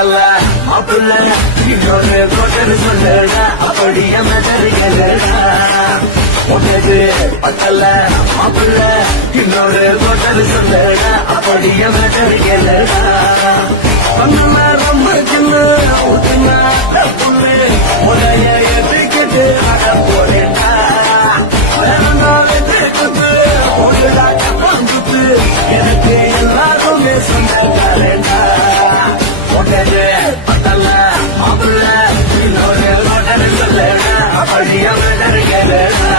பத்தல மாப்பிள்ள இன்னொரு கோட்டர் சொல்லடா அப்படிய மெதறிகளடா உனக்கு பத்தல மாப்பிள்ள இன்னொரு கோட்டர் சொல்லடா அப்படிய மெதறிகளடா பண்ண ரொம்ப சின்ன ஊத்துனா புள்ளு உடைய எதிர்க்கிட்டு அட போறேன்டா எனக்கு எல்லாருமே சொந்தக்காரண்டா உடனே பத்தல மாப்பிள்ள இன்னொரு கோட்டர் சொல்லடா அப்படிய மெதறிகளடா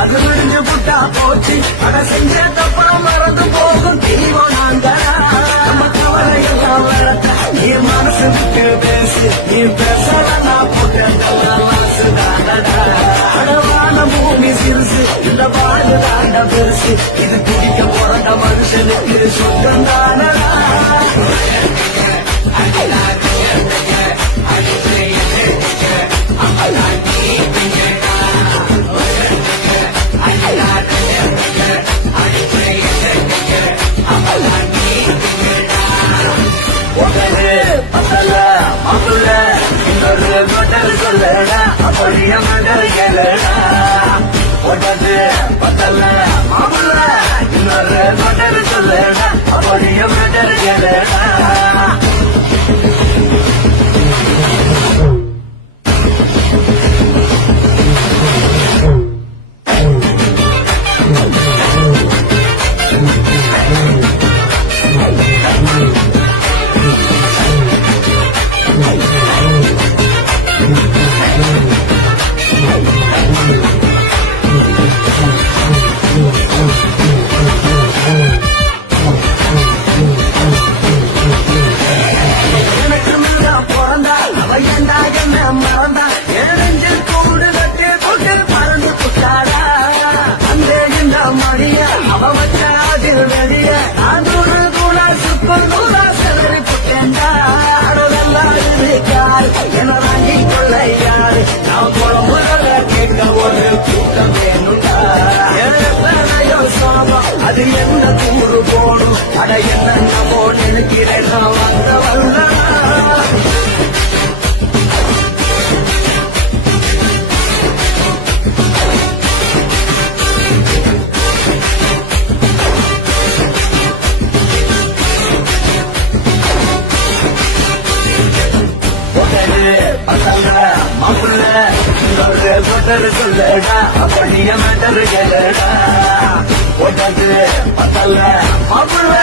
அது விடிஞ்சு புட்டா போச்சு அட செஞ்ச தப்பா மறந்து போகும் தீவம் நாங்கடா நம்ம கவலையெல்லாம் வளர்த்த நீ மனசு விட்டு பேசு நீ பேசலன்னா போட்டுதானடா அடவான பூமி சிறுசு இந்த வாழ்வு தாண்ட பெருசு இது குடிக்க பிறந்த மனுஷனுக்கு சுத்தம் தானடா மாப்பிள்ள இன்னொரு கோட்டர் சொல்லடா அப்படிய மெதறிகளடா உடனே பத்தல மாப்பிள்ள இன்னொரு கோட்டர் சொல்லடா அப்படிய மெதறிகளடா அது என்ன கூறு போடும் அட என்னமோ நினைக்கிறேன் வந்த வந்த மாப்பிள்ள இன்னொரு கோட்டர் சொல்லடா அப்படிய மெதறிகளடா உடனே பத்தல மாப்பிள்ள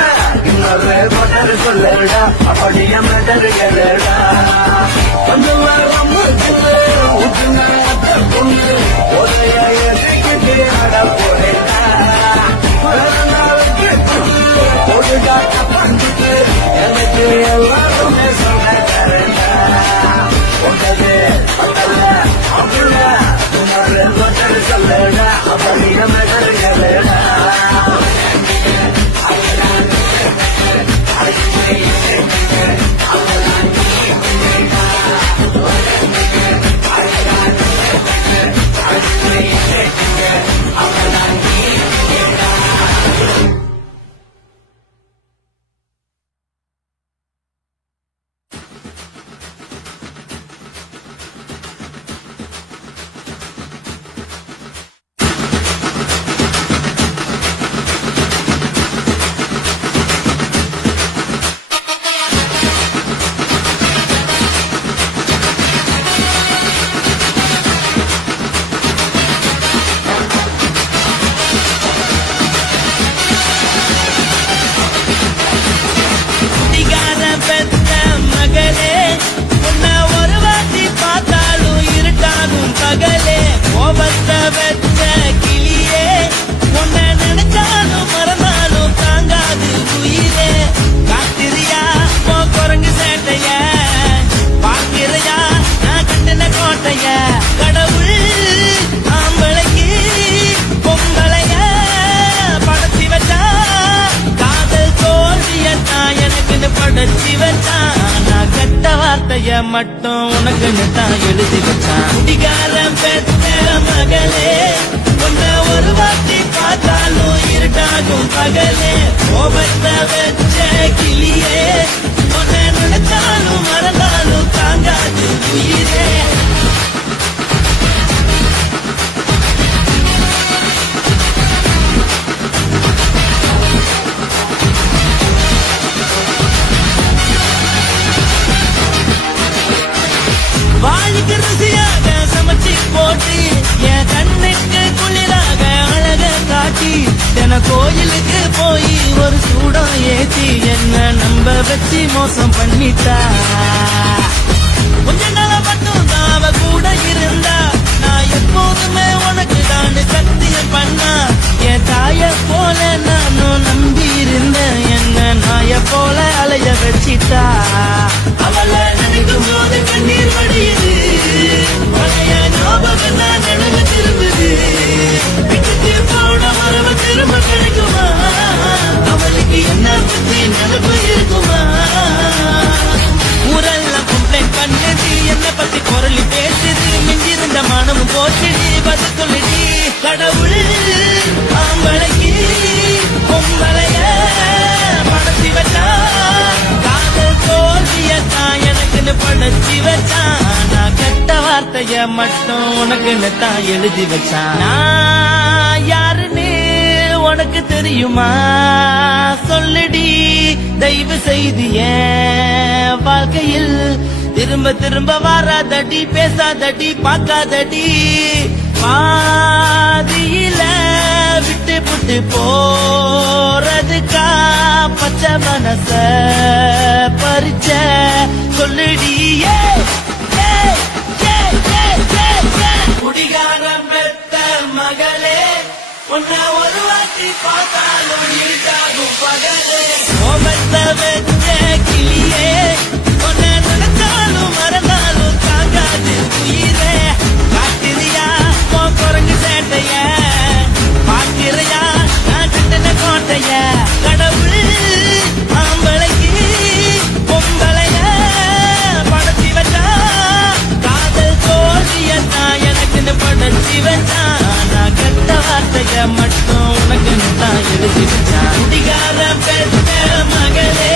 இன்னொரு கோட்டர் சொல்லடா அப்படிய மெதறிகளடா கொஞ்சம் ஊற்றுங்க பொண்ணு உடைய எதிர்க்கிட்டு அட போறேடா போட்டுக்காட்ட பஞ்சுக்கு எனக்கு எல்லாருமே சொந்தக்காரண்டா உடனே பத்தல மாப்பிள்ள இன்னொரு கோட்டர் சொல்லடா அப்படிய மெதறிகளடா மட்டும் உனக்குன்னு தான் எழுதி வச்சான். குடிகாரன் பெத்த மகளே, உன்னை ஒரு வாட்டி பார்த்தாலும் இருட்டாகும் பகலே. கோபத்தை வச்ச கிளியே, உன்னை நினைச்சாலும் மறந்தாலும் தாங்காது உயிரே. வாழிக்கு ருசியாக சமைச்சு போட்டு என் கண்ணுக்கு குளிராக அழக காட்டி என கோயிலுக்கு போய் ஒரு சூடம் ஏத்தி என்ன நம்ப வச்சு மோசம் பண்ணிட்டா. கொஞ்ச நாள மட்டும் தான் அவ கூட இருந்தா, நான் எப்போதுமே உனக்கு தான் சத்தியம் பண்ணா. என் தாய போல நானும் நம்பி இருந்தேன், என்ன நாய போல அலைய வச்சிட்டா. அவளை நினைக்கும் போது கண்ணீர் வடியுது, பழைய ஞாபகம் தான் நினைவு திரும்புது. விட்டுட்டு போன மரபு திரும்ப கிடைக்குமா? அவளுக்கு என்ன பத்தி நினைப்பு இருக்குமா? ஊரெல்லாம் கம்ப்ளைண்ட் பண்ணுது, என்ன பத்தி குரலி பேசுது. மிஞ்சிருந்த மனமும் போச்சுடி, பதில் சொல்லுடி. கடவுள் ஆம்பளைக்கு பொம்பளைய படத்தி வச்சா, காதல் தோல்வியத்தான் எனக்குன்னு படைச்சி வச்சான். நான் கெட்ட வார்த்தைய மட்டும் உனக்குன்னு தான் எழுதி வச்சான். நான் யாருன்னு உனக்கு தெரியுமா? சொல்லுடி தயவு செய்து என் வாழ்க்கையில் திரும்ப திரும்ப வராதடி, பேசாதடி, பார்க்காதடி. பாதியில விட்டு புட்டு போறதுக்கா பச்சை மனச பறிச்ச சொல்லுடி. குடிகாரம் பெத்த மகளே, உன்னை ஒரு வாட்டி பார்த்தாலும் இருக்காகும் பகலே. கோபத்தை வச்ச கிளியே, உன்னை நினைச்சாலும் மறந்தாலும் தாங்காது உயிரே. காட்டுறியா உன் குரங்கு சேட்டைய, பார்க்கிறையா நான் கட்டின கோட்டைய. கடவுள் ஆம்பளைக்கு பொம்பளைய படைச்சி வச்சா, காதல் தோல்வியத்தான் எனக்குன்னு படைச்சி வச்சா. நான் கெட்ட வார்த்தைய மட்டும் உனக்குன்னு தான் எழுதி வச்சான். குடிகாரன் பெத்த மகளே,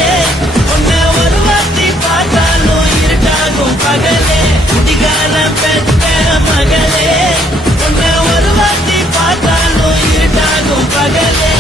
உன்னை ஒரு வாட்டி பார்த்தாலும் இருட்டாகும் பகலே. குடிகாரன் பெத்த மகளே, உன்னை ஒரு வாட்டி பார்த்தாலும் இருட்டாகும் பகலே.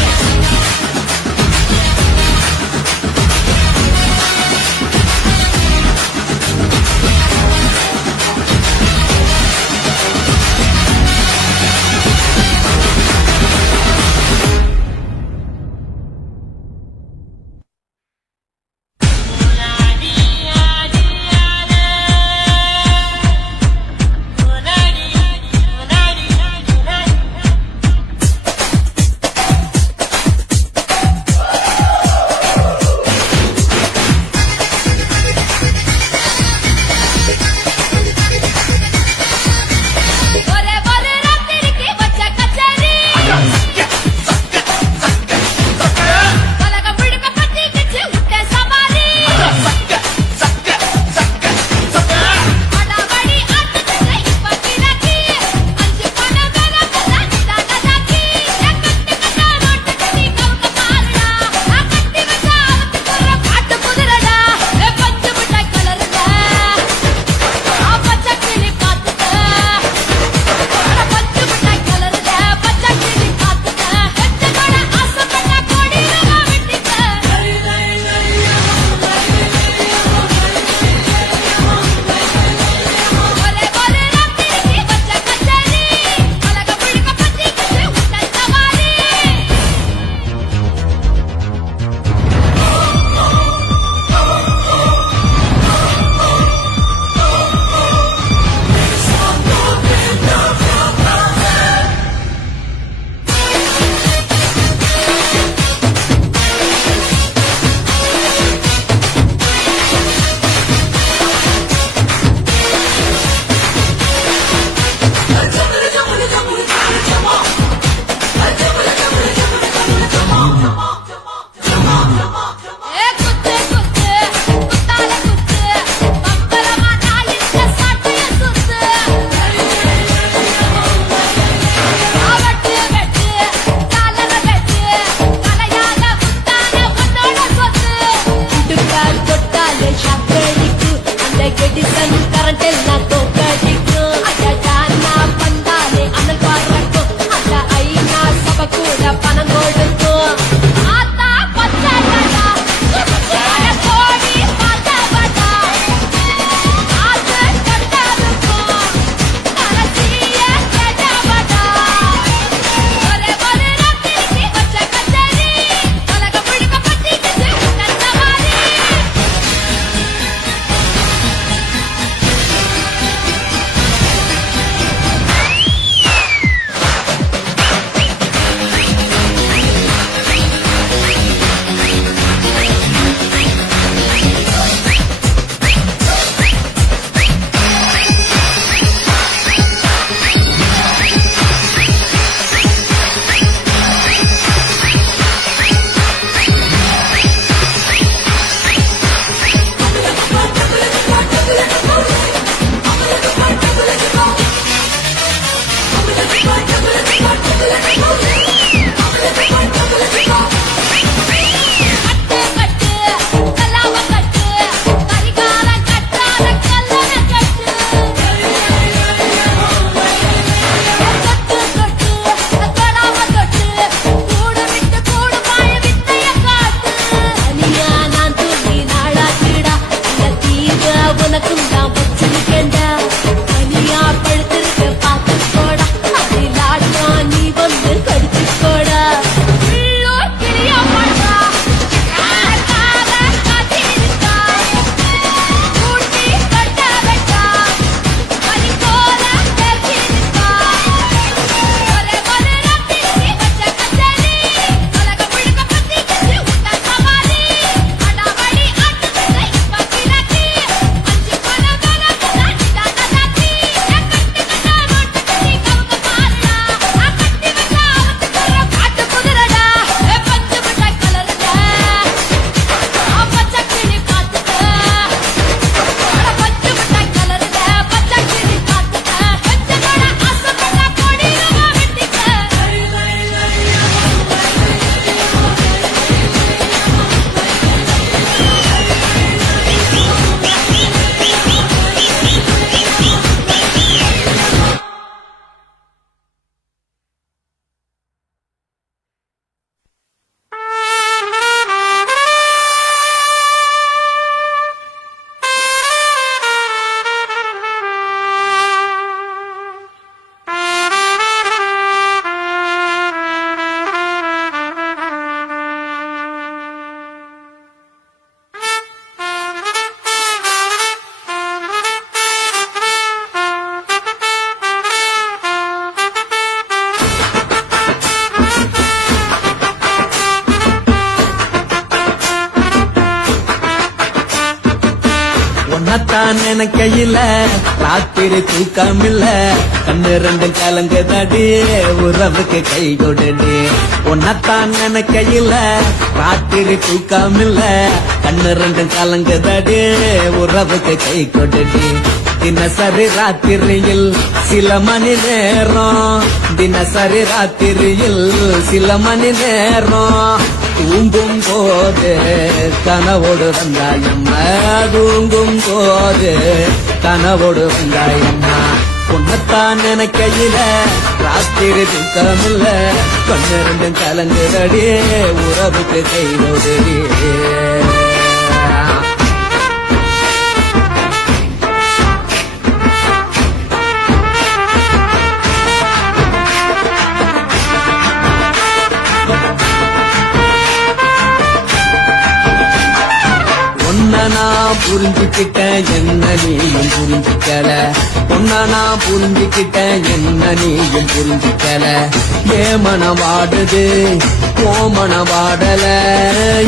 உன்னத்தான் நினைக்கையில ராத்திரி தூக்கமில்ல கண்ணு ரெண்டு கலங்குதடி உறவுக்கு கை கொடுடி உன்னத்தான் நினைக்கையில ராத்திரி தூக்கமில்ல கண்ணு ரெண்டு கலங்குதடி உறவுக்கு கை கொடுடி தினசரி ராத்திரியில் சில மணி நேரம் தினசரி ராத்திரியில் சில மணி நேரம் தூங்கும் போது கனவோடு வந்தாயம்மா தூங்கும் போது கனவோடு வந்தாயம்மா உன்னத்தான் நினைக்கையில ராத்திரி தூக்கமில்ல கண்ணு ரெண்டும் கலங்குதடி உறவுக்கு கை கொடுடி நான் புரிஞ்சுக்கிட்டேன் என்ன நீயும் புரிஞ்சுக்கல பொண்ணா நான் புரிஞ்சுக்கிட்டேன் என்ன நீயும் புரிஞ்சுக்கல ஏ மனவாடுது ஓ மனவாடல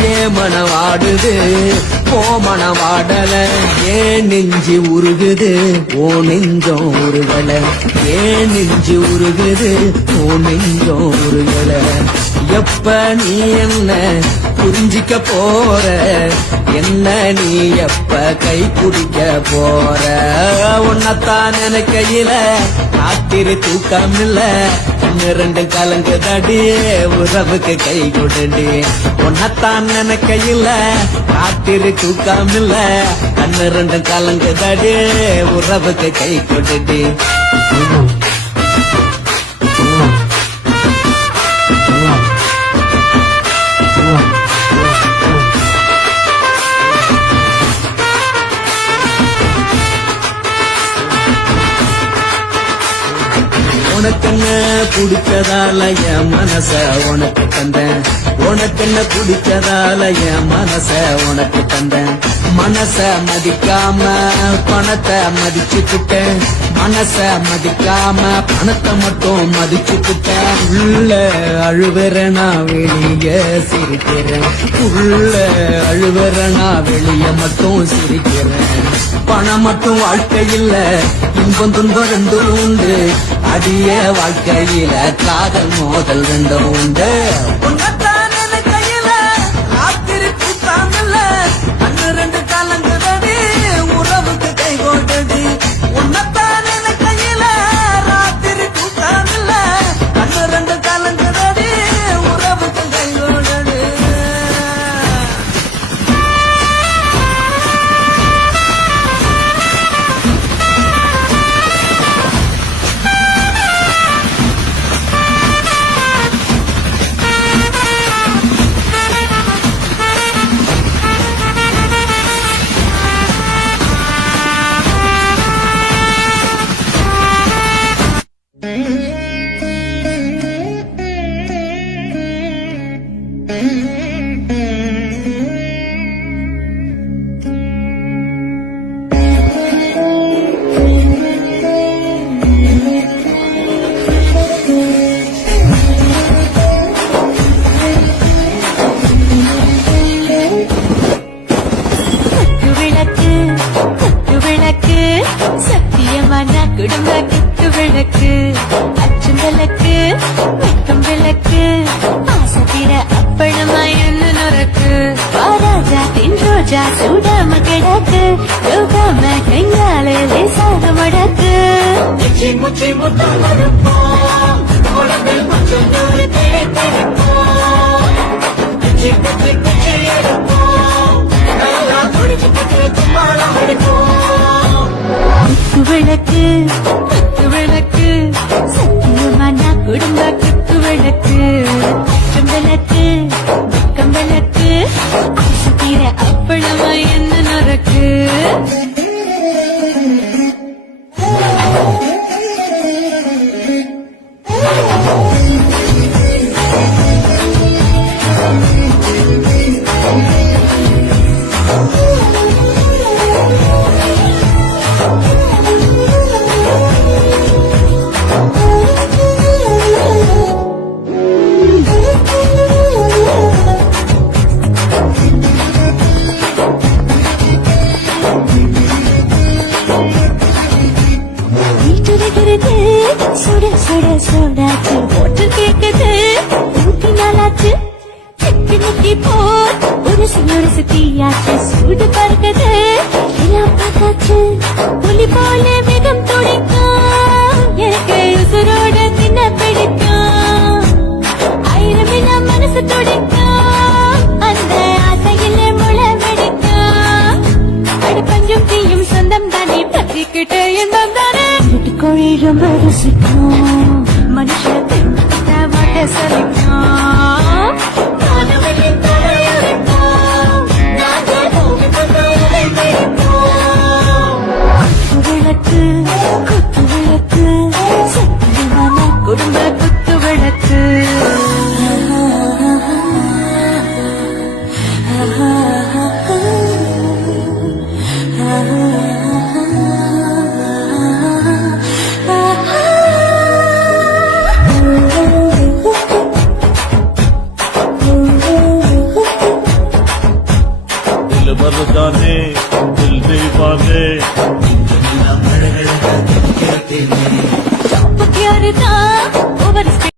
ஏ மனவாடுது ஓ மனவாடல ஏன் நெஞ்சு உருகுது ஓ நெஞ்சம் உருகல ஏன் நெஞ்சு உருகுது ஓ நெஞ்சம் உருகல எப்ப நீ என்ன புரிஞ்சிக்க போற என்ன நீ எப்ப கை குடிக்க போற உன்னத்தான் நினைக்கையில ராத்திரி தூக்கமில்ல ரெண்டு கலங்குதடி உறவுக்கு கை கொடுடி உன்னத்தான் நினைக்கையில ராத்திரி தூக்கமில்ல கண்ணு ரெண்டு கலங்குதடி உறவுக்கு கை கொடுடி உனக்கென்ன பிடிச்சதால என் மனச உனக்கு தந்தேன் உனக்கென்ன பிடிச்சதால என் மனச உனக்கு தந்தேன் மனச மதிக்காம பணத்தை மதிச்சுக்கிட்டேன் மனச மதிக்காம பணத்தை மட்டும் மதிச்சுக்கிட்டேன் உள்ள அழுவுறனா வெளிய சிரிக்கிறேன் உள்ள அழுவுறனா வெளிய மட்டும் சிரிக்கிறேன் பணம் மட்டும் வாழ்க்கையில் இன்பம் துன்பம் ரெண்டும் உண்டு அடிய வாழ்க்கையில காதல் மோதல் ரெண்டும் உண்டு உன்னத்தான் நினைக்கையில ராத்திரி தூக்கமில்ல கண்ணு ரெண்டு கலங்குதடி உறவுக்கு கை கொடுடி உன்னத்தான் நினைக்கையில ராத்திரி தூக்கமில்ல கண்ணு ரெண்டு கலங்குதடி உறவுக்கு கை கொடுடி குடும்ப குத்து விளக்கு அச்சும் விளக்கு வெட்கம் விளக்கு ஆசத்திர அப்பளமா என்ன நொறுக்கு ராஜா தின் ரோஜா சூடாம கிடக்கு யோகாம கையாலே லேசாக மடக்கு முச்சி முத்தம் கொடுப்போம் குழந்தை கொஞ்சம் தூரி தேர்ந்தெடுப்போம் குச்சி குச்சி குச்சி எடுப்போம் குடிச்சு குச்சி தும்பாலம் எடுப்போம் விளக்கு குத்து விளக்கு சத்தியமான குடும்ப குத்து விளக்கு விளக்கு வெக்கம் விளக்கு ஆசத்தீர அப்பளமா என்ன நொறுக்கு சுட சூடாச்சு போட்டு கேக்குது ஊட்டி நாளாச்சு சிக்கி முக்கி போர் ஒரு சுத்தியாச்சு சூடு பறக்குது எல்லாம் பார்த்தாச்சு புலி போல வேகம் துடிக்கும் எனக்கு உசுரோட தின்ன பிடிக்கும் ஆயிரம் மனசு துடிக்கும் அந்த ஆசையிலே முளை வெடிக்கும் அடு பஞ்சும் தீயும் சொந்தம் தானே பத்திக்கிட்டு இன்பம் தானே கோழி ரொம்ப ருசிக்கும் மனுஷன் தின்ன வாட்ட சலிக்கும் காதலின் தலையொழிக்கும் நாங்கள் பூமிக்கு விளக்கு குத்து விளக்கு சத்தியமான குடும்ப குத்து விளக்கு दिल मर्दाने दिल दीवाने प्यार था ओवर